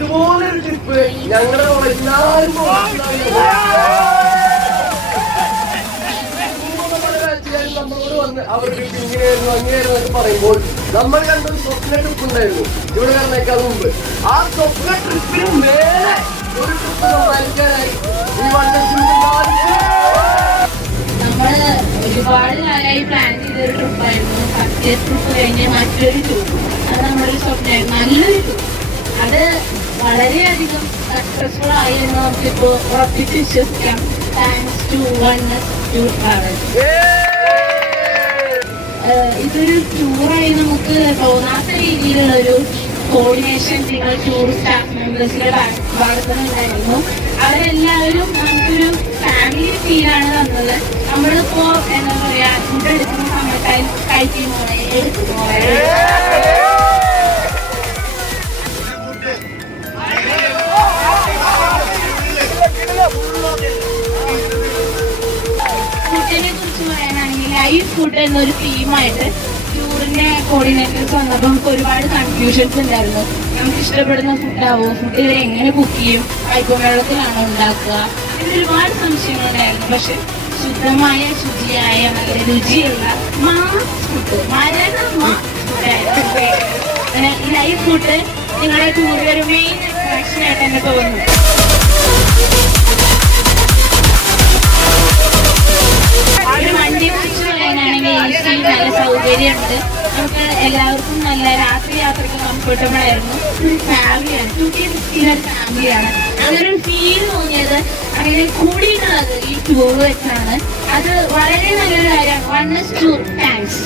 ഇതുപോലൊരു ട്രിപ്പ് ഞങ്ങളുടെ എല്ലാവരും നമ്മളോട് വന്ന് അവർക്ക് ഇങ്ങനെയായിരുന്നു അങ്ങനെയായിരുന്നു എന്നൊക്കെ പറയുമ്പോൾ നമ്മൾ കണ്ടൊരു സ്വപ്ന ട്രിപ്പ് ഉണ്ടായിരുന്നു ഇവിടെ വന്നേക്കാൾ മുമ്പ്. ആ സ്വപ്ന ട്രിപ്പിന് മേലെ ഒരു ട്രിപ്പ് സമ്മാനിക്കാനായി ഈ നമ്മള് ഒരുപാട് കാലമായി പ്ലാൻ ചെയ്തൊരു ട്രിപ്പായിരുന്നു. ഫസ്റ്റ് ട്രിപ്പ് കഴിഞ്ഞ് മറ്റൊരു ടൂർ. അത് നമ്മുടെ സ്വപ്നമായിരുന്നു, നല്ലൊരു ടൂർ. അത് വളരെയധികം സക്സസ്ഫുൾ ആയി എന്ന് നമുക്കിപ്പോ ഉറപ്പിച്ച് വിശ്വസിക്കാം. Thanks to Oneness Tour Travel. ഇതൊരു ടൂറായി നമുക്ക് തോന്നാത്ത രീതിയിലുള്ള ഒരു കോർഡിനേഷൻ നിങ്ങൾ ടൂർ സ്റ്റാഫ് മെമ്പേഴ്സിന്റെ ഭാഗത്തുനിന്നുണ്ടായിരുന്നു. അവരെല്ലാവരും നമുക്കൊരു ഫാമിലി ഫീലാണ് തന്നത്. നമ്മളിപ്പോ എന്താ പറയാ, ഫുഡ് എടുക്കുന്ന സമയത്ത് കഴിക്കുമോ എടുക്കുമോ ഫുഡിനെ കുറിച്ച് പറയാനാണെങ്കിൽ ലൈവ് ഫുഡ് എന്നൊരു തീമായിട്ട് ടൂറിന്റെ കോർഡിനേറ്റേഴ്സ് വന്നപ്പോൾ നമുക്ക് ഒരുപാട് കൺഫ്യൂഷൻസ് ഉണ്ടായിരുന്നു. നമുക്ക് ഇഷ്ടപ്പെടുന്ന ഫുഡാവോ, ഫുഡ് ഇവരെ എങ്ങനെ കുക്ക് ചെയ്യും, വെള്ളത്തിലാണോ ഉണ്ടാക്കുക, അങ്ങനെ ഒരുപാട് സംശയങ്ങളുണ്ടായിരുന്നു. പക്ഷെ ശുദ്ധമായ ശുചിയായ നല്ല രുചിയുള്ള മാസ് ഫുഡ്, ഈ ലൈവ് ഫുഡ് നിങ്ങളുടെ ടൂറിന്റെ ഒരു മെയിൻ അട്രാക്ഷൻ ആയിട്ട് തന്നെ തോന്നുന്നു. ഒരു വണ്ടി കുറിച്ച് പറയാനാണെങ്കിൽ AC നല്ല സൗകര്യമുണ്ട്. നമുക്ക് എല്ലാവർക്കും നല്ല രാത്രി യാത്രയ്ക്ക് കംഫർട്ടബിൾ ആയിരുന്നു. ഒരു ഫാമിലിയാണ്, 2K ഫാമിലിയാണ്. അങ്ങനെ ഒരു ഫീൽ തോന്നിയത് അങ്ങനെ കൂടിയിട്ടുള്ളത് ഈ ടൂർ വെച്ചാണ്. അത് വളരെ നല്ലൊരു കാര്യമാണ്. Oneness tour thanks.